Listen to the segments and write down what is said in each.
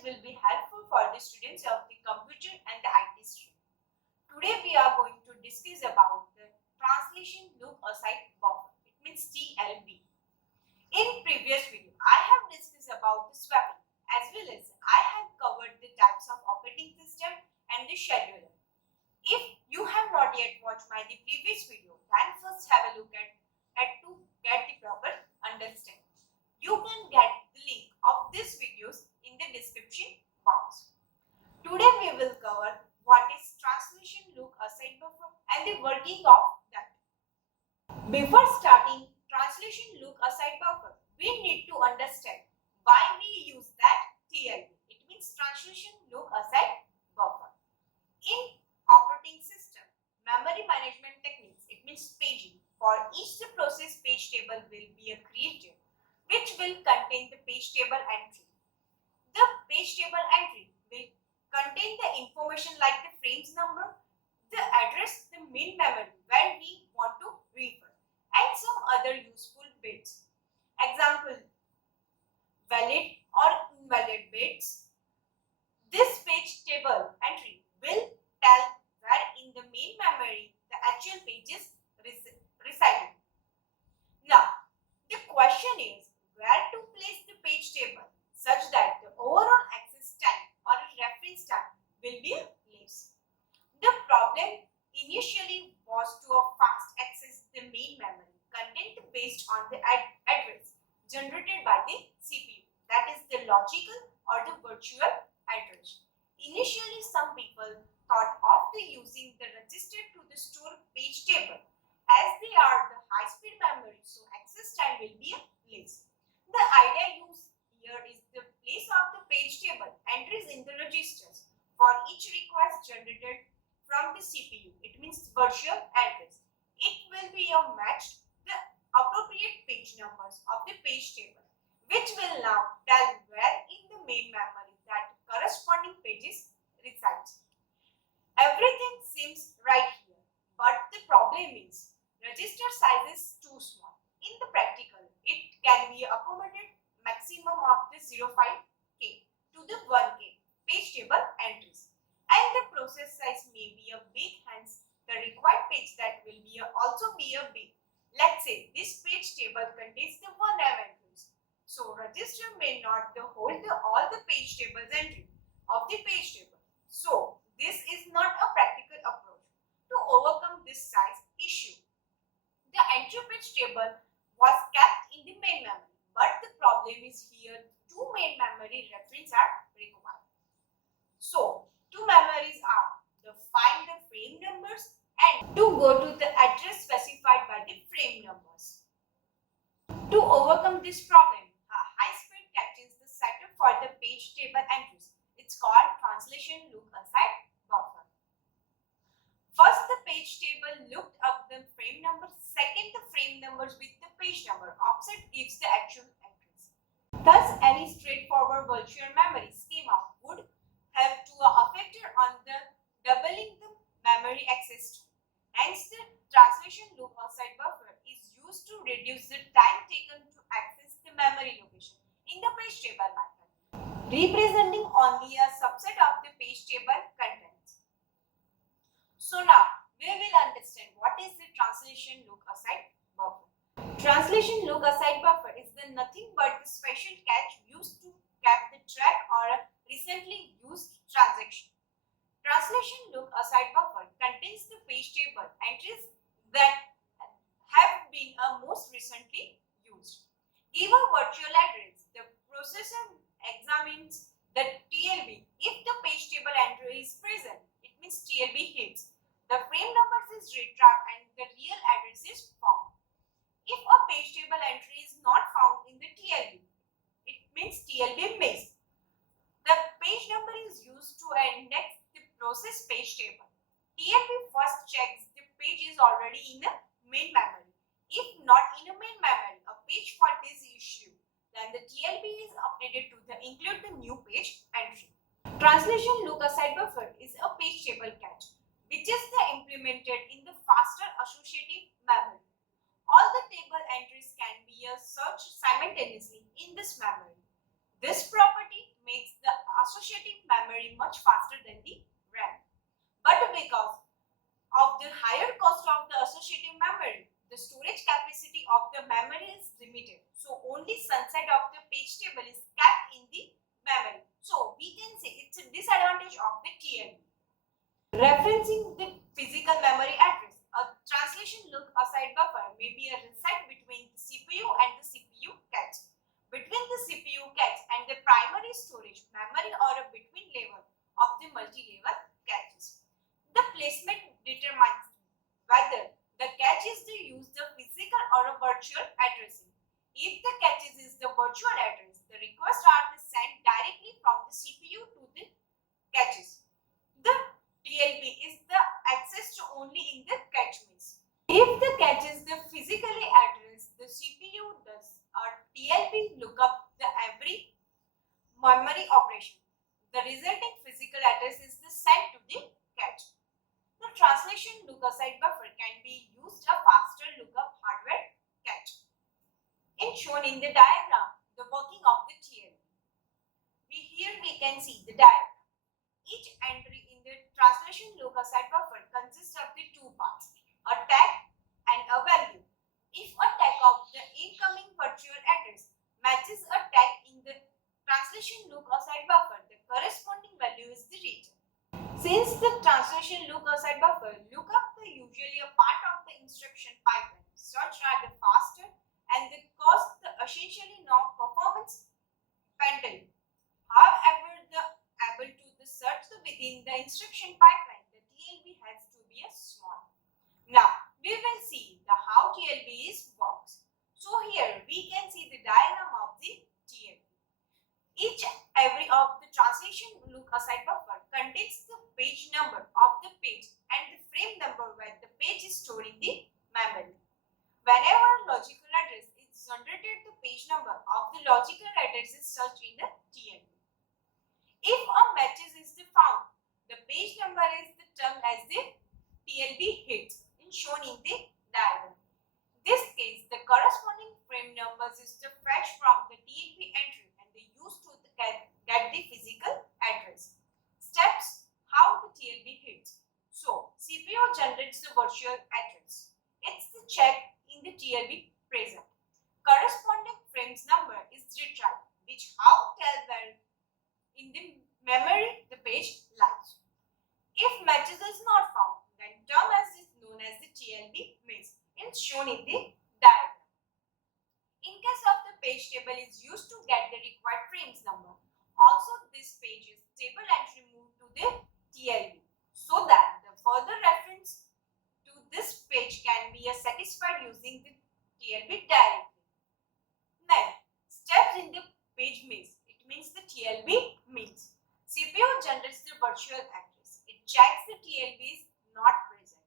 exercise will be helpful for the students of the computer and the IT stream. Today we are going to discuss about the translation look aside buffer. It means TLB. In previous video, I have discussed about the swapping as well as I have covered the types of operating system and the scheduler. If you have not yet watched my previous video, then first have a look at to get the proper understanding. You can get the link of these videos in the description box. Today we will cover what is translation look aside buffer and the working of that. Before starting translation look aside buffer, we need to understand why we use that TLB. It means translation look aside buffer. In operating system, memory management techniques, it means paging. For each the process page table will be created, which will contain the page table entry. The page table entry will contain the information like the frames number, the address, the main memory where we want to refer, and some other useful bits. Example, valid or invalid bits. This page table entry will tell where in the main memory the actual pages residing. Now, the question is where to place the page table such that the overall access time or reference time will be less. The problem initially was to fast access the main memory content based on the address generated by the CPU, that is the logical or the virtual address. Initially, some people thought of using the register to the store page table as they are the high-speed memory, so access time will be less. The idea used here is the place of the page table entries in the registers for each request generated from the CPU. It means virtual address. It will be matched the appropriate page numbers of the page table, which will now tell where in the main memory that corresponding pages resides. Everything seems right here, but the problem is register size is too small. In the practical, it can be accommodated maximum of the 0.5K to the 1K page table entries, and the process size may be big, hence the required page that will be also be big. Let's say this page table contains the 1M entries, so register may not hold all the page tables entry of the page table. So this is not a practical approach. To overcome this size issue, the entry page table was kept in the main memory, but the problem is here two main memory references are required. So two memories are the find the frame numbers and to go to the address specified by the frame numbers. To overcome this problem, a high-speed catches the setup for the page table entries. It's called translation look aside buffer. First, the page table looked up the frame number. Second, the frame numbers with the page number. Offset gives the actual entries. Thus, any straightforward virtual memory schema would have to affect on the doubling the memory access. Hence, the translation look aside buffer is used to reduce the time taken to access the memory location in the page table method, representing only a subset of the page table contents. So now we will understand what is the translation look aside buffer. Translation look aside buffer is the nothing but the special cache used to keep the track or a recently used transaction. Translation look aside buffer contains the page table entries that have been most recently used. Give a virtual address. The processor examines the TLB. If the page table entry is present, it means TLB hits. The frame numbers is retrieved and the real address is found. If a page table entry is not found in the TLB, it means TLB missed. The page number is used to index the process page table. TLB first checks the page is already in the main memory. If not in a main memory, a page fault is issued. Then the TLB is updated to include the new page entry. Translation look aside buffer is a page table cache, which is implemented in the faster associative memory. All the table entries can be searched simultaneously in this memory. This property makes the associative memory much faster than the RAM. But because of the higher cost of the associative memory, the storage capacity of the memory is limited. So only subset of the page table is kept in the memory. So we can say it's a disadvantage of the TLB. Referencing the physical memory address, a translation look aside buffer may be a recite between the CPU and the CPU cache, between the CPU cache and the primary storage memory, or a between level of the multi-level caches. The placement determines whether the cache is to use the physical or a virtual addressing. If the cache is the virtual address, the requests are sent directly from the CPU to the caches. The TLB is the access to only in the cache means. If the cache is the physically addressed, the CPU does a TLB lookup the every memory operation. The resulting physical address is the sent to the cache. The translation look aside buffer can be used a faster lookup hardware cache. Shown in the diagram, the working of the TLB. Here we can see the diagram. Each entry in the translation look aside buffer consists of the two parts, a tag and a value. If a tag of the incoming virtual address matches a tag in the translation look aside buffer, the corresponding value is the return. Since the translation look aside buffer lookup the usually a part of the instruction pipeline, such are the faster and the cost the essentially not performance penalty. However, the able to the search within the instruction pipeline, the TLB has to be a small. Now we will see the how TLB is works. So here we can see the diagram of the TLB. Each every of the translation look aside buffer contains the page number of the page and the frame number where the page is stored in the memory. Whenever logical address is generated, the page number of the logical address is searched in the TLB. If a matches is found, the page number is termed as the TLB hit shown in the diagram. In this case, the corresponding frame numbers is fetched from the TLB entry and they used to get the physical address. Steps how the TLB hits. So CPU generates the virtual address. It's the check in the TLB present. Corresponding frames number is retrieved, which how tell where in the memory the page lies. If matches is not found, then term as is known as the TLB miss is shown in the diagram. In case of the page table is used to get the required frames number. Also this page is table entry moved to the TLB so that the further reference to this page can be satisfied using the TLB directly. Then steps in the page miss. It means the TLB means CPU generates the virtual address. It checks the TLB is not present.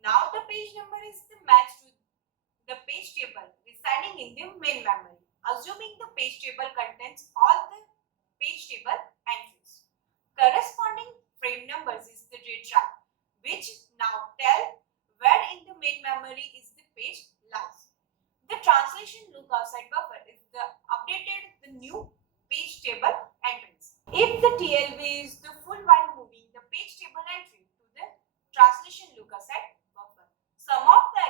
Now the page number is the match to the page table residing in the main memory, assuming the page table contains all the page table entries. Corresponding frame numbers is the retrieved, which now tell where in the main memory is the page lies. The translation look aside buffer is the updated the new page table entries. If the TLB is the full while moving the page table entry to the translation look aside buffer, some of the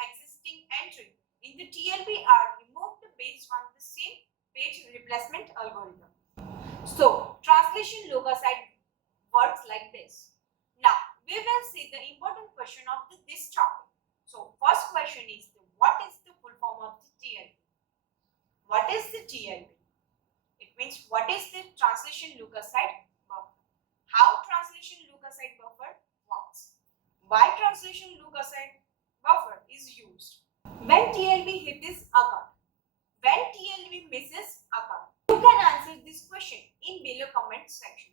existing entry in the TLB are removed based on the same page replacement algorithm. So translation look aside works like this. Now we will see the important question of this topic. So first question is what is the full form of the TLB? What is the TLB? It means what is the translation look aside buffer? How translation look aside buffer works? Why translation look aside buffer is used? When TLB hit is occur? When TLB misses occur? You can answer this question in below comment section.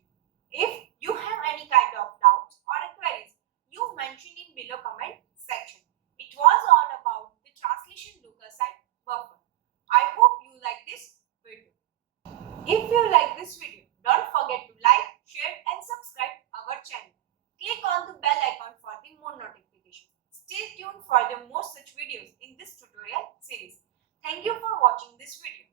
If you have any kind of doubts or queries, you mention in below comment section. It was all about the translation look aside buffer. I hope you like this video. If you like this video, don't forget to like, share and subscribe our channel. Click on the bell icon for the more notifications. Stay tuned for the more such videos in this tutorial series. Thank you for watching this video.